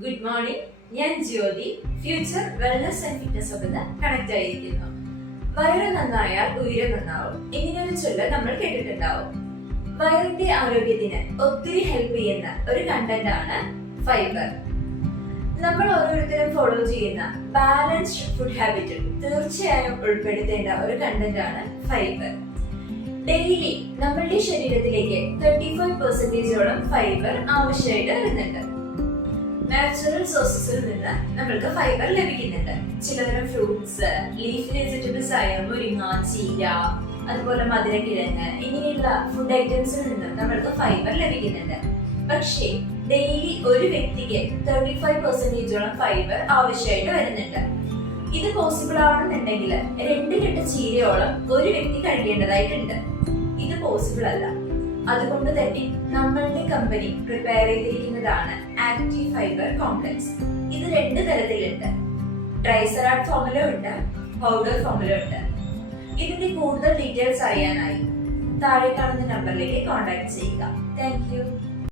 Good morning. ഞാൻ Jyothi. Future wellness and fitness ഒക്കെ connect ആയിരിക്കുന്നു. വയറ് നന്നായാൽ ഉയരം നന്നാവും. ഇങ്ങനൊരു ചൊല്ല് നമ്മൾ കേട്ടിട്ടുണ്ടാവും. വയറിന്റെ ആരോഗ്യത്തിന് ഒത്തിരി ഹെൽപ്പ് ചെയ്യുന്ന ഒരു കണ്ടന്റ് ആണ് ഫൈബർ. നമ്മൾ ഓരോരുത്തരും ഫോളോ ചെയ്യുന്ന ബാലൻസ്ഡ് ഫുഡ് ഹാബിറ്റിൽ തീർച്ചയായും ഉൾപ്പെടുത്തേണ്ട ഒരു കണ്ടന്റ് ആണ് ഫൈബർ. ഡെയിലി നമ്മളുടെ ശരീരത്തിലേക്ക് 35% ഫൈബർ ആവശ്യമായിട്ട് വരുന്നുണ്ട്. നാച്ചുറൽ സോഴ്സസിൽ നിന്ന് നമ്മൾക്ക് ഫൈബർ ലഭിക്കുന്നുണ്ട്. ചിലതരം ഫ്രൂട്ട്സ്, ലീഫ് വെജിറ്റബിൾസ് ആയ മുരിങ്ങ, ചീര, അതുപോലെ മധുരക്കിഴങ്ങ് ഇങ്ങനെയുള്ള ഫുഡ് ഐറ്റംസിൽ നിന്ന് നമ്മൾക്ക് ഫൈബർ ലഭിക്കുന്നുണ്ട്. പക്ഷേ ഡെയിലി ഒരു വ്യക്തിക്ക് 35% ഫൈബർ ആവശ്യമായിട്ട് വരുന്നുണ്ട്. ഇത് പോസിബിൾ ആവണമെന്നുണ്ടെങ്കിൽ 2 കെട്ട് ചീരയോളം ഒരു വ്യക്തി കഴിക്കേണ്ടതായിട്ടുണ്ട്. ഇത് പോസിബിൾ അല്ല. അതുകൊണ്ട് തന്നെ നമ്മളുടെ കമ്പനി പ്രിപ്പയർ ചെയ്തിരിക്കുന്നതാണ് ആക്റ്റീവ് ഫൈബർ കോംപ്ലക്സ്. ഇത് 2 തരത്തിലുണ്ട്. ട്രൈസറാട്ട് ഫോർമുല ഉണ്ട്, പൗഡർ ഫോർമുല ഉണ്ട്. ഇതിന്റെ കൂടുതൽ ഡീറ്റെയിൽസ് അറിയാനായി താഴെ കാണുന്ന നമ്പറിലേക്ക് കോൺടാക്ട് ചെയ്യുക. Thank you.